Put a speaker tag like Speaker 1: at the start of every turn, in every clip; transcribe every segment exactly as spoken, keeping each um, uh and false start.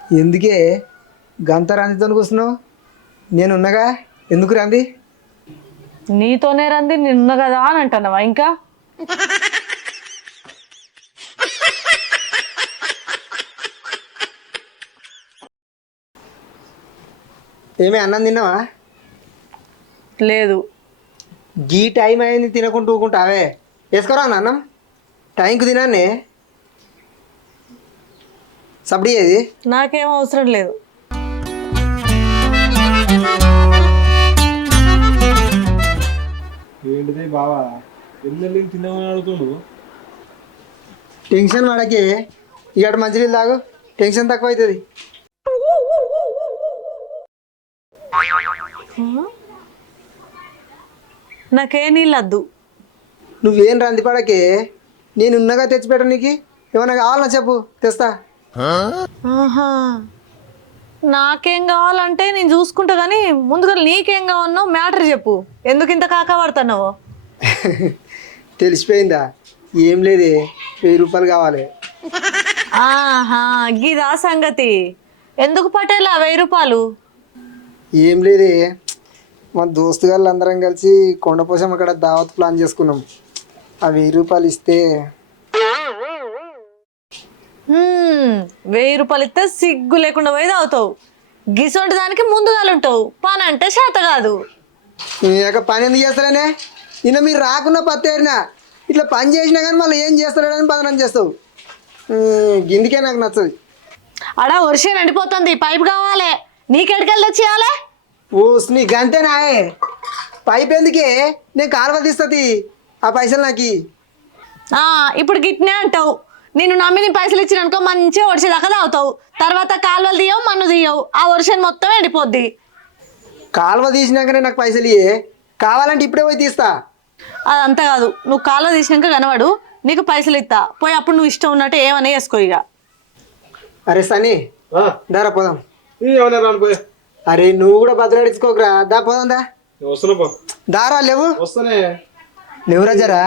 Speaker 1: ఎందుకే గంత రందితో కూర్చున్నావు? నేనున్నగా, ఎందుకు రంది?
Speaker 2: నీతోనే రంది నిన్న కదా అని అంటున్నావా? ఇంకా
Speaker 1: ఏమే అన్నం తిన్నావా?
Speaker 2: లేదు.
Speaker 1: గీ టైం అయింది తినకుంటూ ఊకుంటా అవే వేసుకోరా అన్నం. టైంకి తినానే సబ్డీ ఏది?
Speaker 2: నాకేం అవసరం లేదు.
Speaker 3: ఏంటిది బావా, ఎల్లు తిన్నామని అడుగుతుండు.
Speaker 1: టెన్షన్ వాడకి ఇక్కడ మంచినీళ్ళు తాగు, టెన్షన్ తక్కువ అవుతుంది.
Speaker 2: నాకే నీళ్ళు వద్దు.
Speaker 1: నువ్వేం రంది పడకే, నేను ఉన్నగా తెచ్చిపెట్ట. నీకు ఏమన్నా కావాలన్నా చెప్పు, తెస్తా.
Speaker 2: ఆహా, నాకేం కావాలంటే నేను చూసుకుంటా, కానీ ముందుగా నీకేం కావాలనో మ్యాటర్ చెప్పు. ఎందుకు ఇంత కాకా పడుతున్నావు?
Speaker 1: తెలిసిపోయిందా? ఏం లేదే, వెయ్యి రూపాయలు కావాలి.
Speaker 2: ఆహా, గిదా సంగతి. ఎందుకు పటేలా వెయ్యి రూపాయలు?
Speaker 1: ఏం లేదే, మా దోస్తు గారు అందరం కలిసి కొండపోసం అక్కడ దావత్ ప్లాన్ చేసుకున్నాం. ఆ వెయ్యి రూపాయలు ఇస్తే.
Speaker 2: వెయ్యి రూపాయలు ఇస్తే సిగ్గు లేకుండా పోయి తాగుతావు. గిసొంటి దానికి ముందుగా ఉంటావు, పని అంటే చేత కాదు.
Speaker 1: ఇక పని ఎందుకు చేస్తారనే? నిన్న మీరు రాకుండా పత్తేరినా ఇట్లా పని చేసినా కానీ మళ్ళీ ఏం చేస్తాడని బదనం చేస్తావు. గిందికే నాకు నచ్చదు.
Speaker 2: అడా వర్షం ఎండిపోతుంది, పైపు కావాలి. నీకెడికెళ్ళి తెచ్చేయాలి?
Speaker 1: ఓ నీ గంతేనా? పైపు ఎందుకే? నేను కాలువ తీస్తుంది, ఆ పైసలు నాకు.
Speaker 2: ఇప్పుడు గిట్నే అంటావు. నేను నమ్మి నీ పైసలు ఇచ్చిననుకో మంచిగా వర్షేదాకా తాగుతావు. తర్వాత కాలువలు తీయవు, మన్ను తీయవు, ఆ వర్షం మొత్తం ఎండిపోద్ది.
Speaker 1: కాలువ తీసినాకనే నాకు పైసలు ఇయ్యే, కావాలంటే ఇప్పుడే పోయి తీస్తా.
Speaker 2: అదంతా కాదు, నువ్వు కాలువ తీసినాక కనబడు, నీకు పైసలు ఇస్తా. పోయి అప్పుడు నువ్వు ఇష్టం ఉన్నట్టు ఏమన్నా వేసుకో ఇక.
Speaker 1: అరే సని, దారా పోదాం.
Speaker 3: ఏమన్నా రాను పోయా.
Speaker 1: అరే నువ్వు కూడా బదులాడించుకోకరా, దా పోదాం. దా
Speaker 3: వస్తున్నా పో.
Speaker 1: దారా లేవు
Speaker 3: వస్తానే
Speaker 1: లేవురా జరా.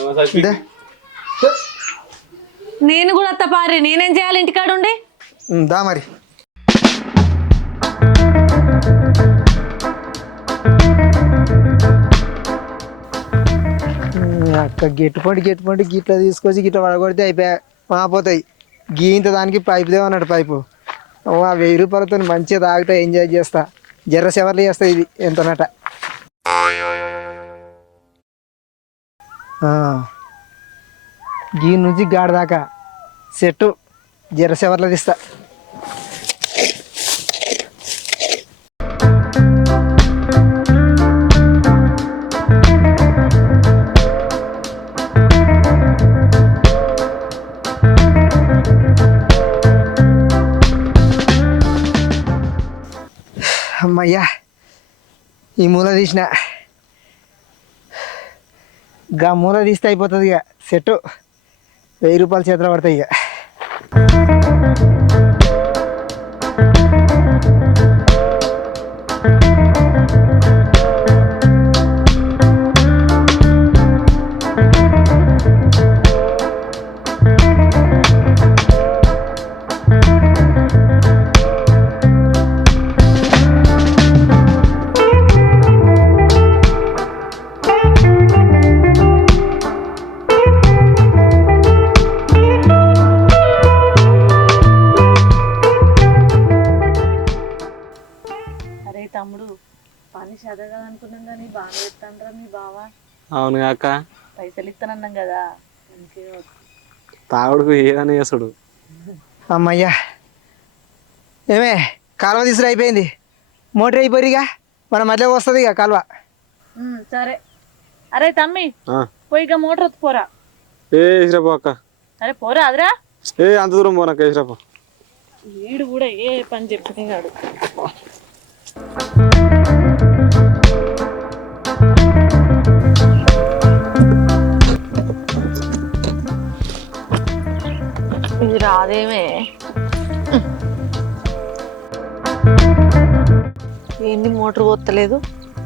Speaker 2: నేను కూడా అత్త పారి, నేనేం చేయాలి ఇంటికాడ ఉండి?
Speaker 1: దా మరి. అక్క గిట్టుపండి గిట్టుపండి గిట్లా తీసుకొచ్చి గిట్ల పడగొడితే అయిపోయా మాపోతాయి. గీంత దానికి పైపు దేవన్నట్టు పైపు. ఆ వెయ్యి రూపాయలతో మంచిగా తాగుతా, ఎంజాయ్ చేస్తా. జర్ర సెవర్లు చేస్తా. ఇది ఎంతనట. గీ నుంచి గాడి దాకా సెట్టు జర్ర సెవర్లు తీస్తా. అమ్మయ్యా, ఈ మూల తీసిన. గా మూల తీస్తే అయిపోతుంది ఇక సెట్. వెయ్యి రూపాయలు చేతిలో పడతాయి ఇక.
Speaker 2: తమ్ముడు, పని చదవనుకున్నాం కానీ బాగా చెప్తాండ్రా మీ బావ.
Speaker 3: అవును అక్క,
Speaker 2: పైసలు ఇస్తానన్నాం కదా.
Speaker 3: తాగుడుకు ఏదైనా చేస్తాడు.
Speaker 1: అమ్మయ్యా, ఏమే కాలువ తీసుడు అయిపోయింది. మోటర్ అయిపోయిగా మన మధ్యలో వస్తుంది ఇక కాలువ.
Speaker 2: సరే. అరే తమ్మి, పోయి ఇక మోటార్ వద్దు పోరా.
Speaker 3: ఏ వేసిరాపో అక్క.
Speaker 2: అరే పోరా అదిరా.
Speaker 3: ఏ అంత దూరం పోనాక వేసిరాపో.
Speaker 2: వీడు కూడా ఏ పని చెప్తున్నాడు. ఇది రాదేమే. ఏంది మోటార్ పోతలేదు?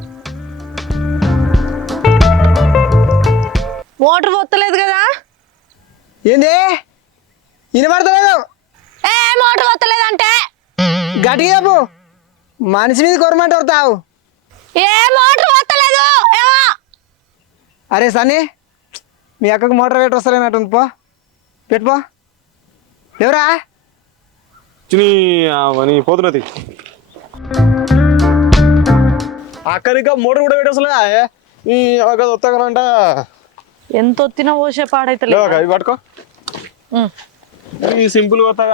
Speaker 2: మోటార్ పోతలేదు కదా.
Speaker 1: ఏంది వినబడతలేదు?
Speaker 2: ఏ మోటార్ పోతలేదు అంటే
Speaker 1: గట్టిగా చెప్పు మనిషి మీద కొరమంట వస్తావు.
Speaker 2: ఏ మోటార్ వస్తలేదు ఏమో.
Speaker 1: అరే సన్నీ మీ అక్కకు మోటార్ పెట్టి వస్తలేనట్టుంది, పో పెట్టుపో. ఎవరా
Speaker 3: చిని నీ పోతున్నది అక్కడిక మోటార్ కూడా పెట్టేసలే ఈ ఒక వస్తాకనంట.
Speaker 2: ఎంత ఒత్తినా పోసే పాడైతే
Speaker 3: అవి పట్టుకో ఈ సింపుల్ కొత్తగా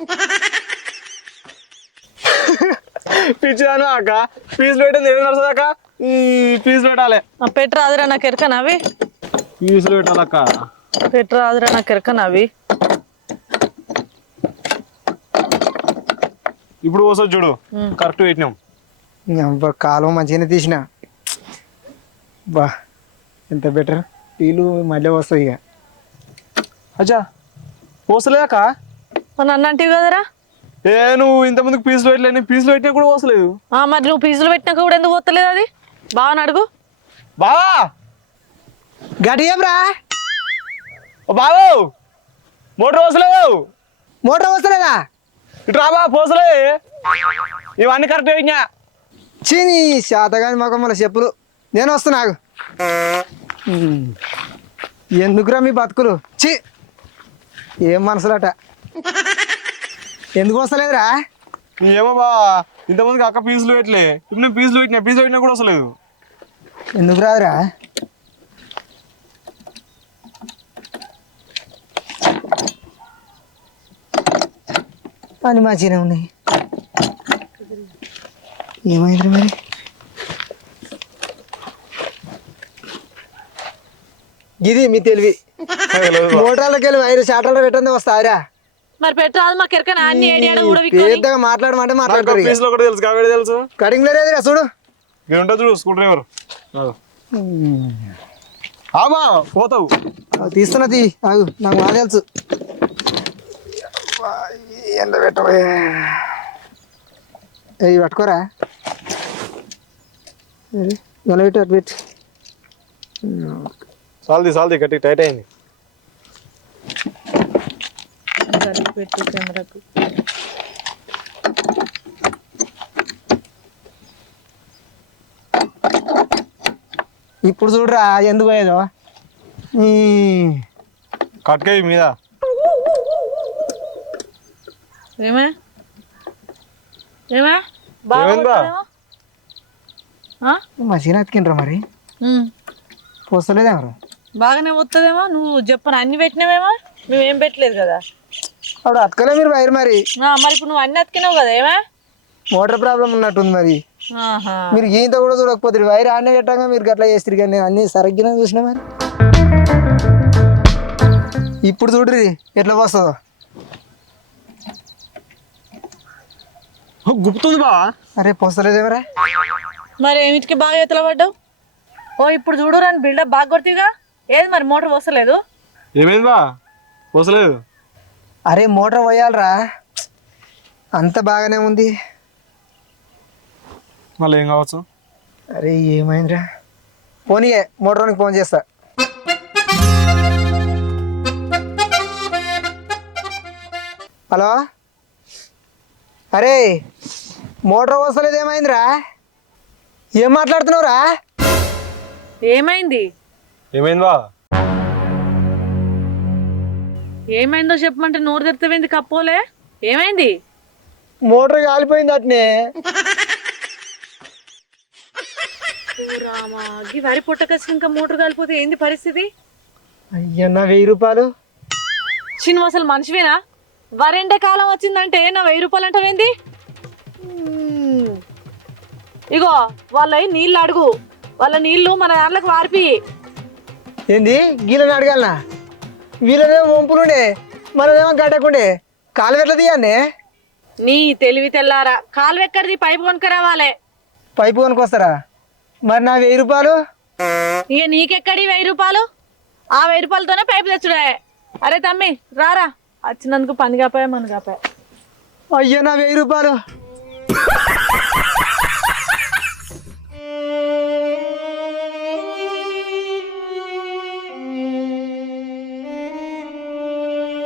Speaker 3: పిచ్చిదాను అక్క ఫీజు పెట్టింది ఏం నడుస్తుంది అక్క ఈ ఫీజు పెట్టాలి
Speaker 2: పెట్టరాదురా నాకు ఎరకనా అవి
Speaker 3: ఫీజులు పెట్టాలక్క
Speaker 2: పెట్టరాదురా నాకు ఎరకనా అవి.
Speaker 3: ఇప్పుడు వస్తుంది చూడు కరెక్ట్ పెట్టినాం.
Speaker 1: అబ్బా కాలం మంచిగానే తీసిన. బా ఎంత బెటర్ టీలు మళ్ళీ వస్తాయి ఇక.
Speaker 3: అచ్చా పోసలేదక్క
Speaker 2: మరి నన్ను అంటే కదరా.
Speaker 3: ఏ నువ్వు ఇంతమందికి పీసులు పెట్టలేదు పీసులు పెట్టినా కూడా పోసలేదు.
Speaker 2: మరి నువ్వు పీజులు పెట్టినాక కూడా ఎందుకు పోతలేదు అది బాగా అడుగు.
Speaker 3: బావా
Speaker 1: గట్టి చెప్పరా
Speaker 3: బాబు మోటార్ పోసలేదు.
Speaker 1: మోటార్ వస్తలేదా?
Speaker 3: ఇటు రాబా పోసలే ఇవన్నీ కరెక్ట్ పెట్టినా.
Speaker 1: చీని శాతగాని మొక్కమ్మల చెప్పులు. నేను వస్తున్నా ఆగు. ఎందుకురా మీ బతుకులు చీ ఏం మనసులట. ఎందుకు వస్తలేదురా?
Speaker 3: ఏమో బా ఇంతమందికి అక్క పీసులు పెట్టలే ఇప్పుడు నేను పీసులు పెట్టినా పీసులు పెట్టినా కూడా వస్తలేదు.
Speaker 1: ఎందుకు రాదురా? పని మంచిగానే ఉన్నాయి. ఏమైంది మరి? ఇది మీ తెలివి. మోటార్లకి వెళ్ళి ఐదు షాటర్లు పెట్టండి వస్తారా?
Speaker 2: మరి పెట్టరాదు మాకు ఎరకనా అన్ని ఏడియాడ కూడా
Speaker 1: పెద్దగా మాట్లాడమంటే మాట్లాడతారు.
Speaker 3: పీసులు ఒకటి తెలుసు కాబట్టి తెలుసు
Speaker 1: కటింగ్ లేదురా చూడు.
Speaker 3: ఇక్కడ ఉంటుంది చూడు స్క్రూ డ్రైవర్ ఆమా పోతావు
Speaker 1: తీస్తున్నా తీ ఆగు నాకు బాగా తెలుసు. ఎంత పెట్టబోయే అవి పట్టుకోరా పెట్టి అటు పెట్టి
Speaker 3: సాల్ది సాల్ది గట్టి టైట్ అయింది.
Speaker 2: పెట్టు కెమెరాకు.
Speaker 1: ఇప్పుడు చూడరా ఎందుకు పోయేదో
Speaker 3: కట్కాయ మీద
Speaker 2: ఏమే ఏమే
Speaker 1: మసీన్ అతికిండ్రా మరి పోస్తలేదేమరా?
Speaker 2: బాగానే వస్తుందేమో. నువ్వు చెప్పను అన్ని పెట్టినావేమో నువ్వేం పెట్టలేదు కదా.
Speaker 1: అప్పుడు అతకలే మీరు వైర్ మరి.
Speaker 2: మరి ఇప్పుడు నువ్వు అన్ని అతికినావు కదా ఏమే.
Speaker 1: మోటార్ ప్రాబ్లం ఉన్నట్టుంది మరి. మీరు ఈత కూడా చూడకపోతే వైర్ ఆడనే పెట్టాక మీరు గట్లా చేస్తారు కానీ నేను అన్ని సరిగ్గా చూసినా మరి. ఇప్పుడు చూడ్రి ఎట్లా పోస్తుందో.
Speaker 3: గుప్తుంది బా.
Speaker 1: అరే పోస్తలేదేమరా?
Speaker 2: మరి ఏమిటికి బాగా ఎత్తల పడ్డావు? ఓ ఇప్పుడు చూడు రాని బిల్డప్ బాగా కొడుతుందిగా. ఏది మరి మోటార్ పోస్తలేదు?
Speaker 3: ఏమైంది బా పోసలేదు?
Speaker 1: అరే మోటార్ పోయాలరా అంత బాగానే ఉంది.
Speaker 3: మళ్ళీ ఏం కావచ్చు?
Speaker 1: అరే ఏమైందిరా? పోనీయే మోటార్కి ఫోన్ చేస్తా. హలో అరే మోటార్ వస్తలేదు ఏమైందిరా? ఏం మాట్లాడుతున్నావురా?
Speaker 2: ఏమైంది
Speaker 3: ఏమైంది బా?
Speaker 2: ఏమైందో చెప్పమంటే నోరు తెరుతావేంది కప్పోలే? ఏమైంది?
Speaker 1: మోటార్ కాలిపోయింది అట్నే.
Speaker 2: ఈ వరి పుట్టకొచ్చి ఇంకా మోటార్ కాలిపోతే ఏంది పరిస్థితి?
Speaker 1: అయ్యన్నా వెయ్యి రూపాయలు.
Speaker 2: చిన్న అసలు మనిషివేనా? వరెండే కాలం వచ్చిందంటే నా వెయ్యి రూపాయలు అంటావేంది? ఇగో వాళ్ళ నీళ్ళు అడుగు, వాళ్ళ నీళ్లు మన దాంట్లోకి వారిపి.
Speaker 1: ఏంది గీలని అడగాలనా? వీళ్ళదేమో వంపులుండే మనదేమో గడ్డకుండే కాలు ఎట్లా తీయండి?
Speaker 2: నీ తెలివి తెల్లారా కాలు ఎక్కడిది? పైపు కొనుక్కరావాలే.
Speaker 1: పైపు కొనుక్కొస్తారా? మరి నా వెయ్యి రూపాయలు?
Speaker 2: ఇక నీకెక్కడి వెయ్యి రూపాయలు? ఆ వెయ్యి రూపాయలతోనే పైపు తెచ్చుడే. అరే తమ్మి రారా, వచ్చినందుకు పని కాపాయా మన కాపాయా.
Speaker 1: అయ్యో నా వెయ్యి రూపాయలు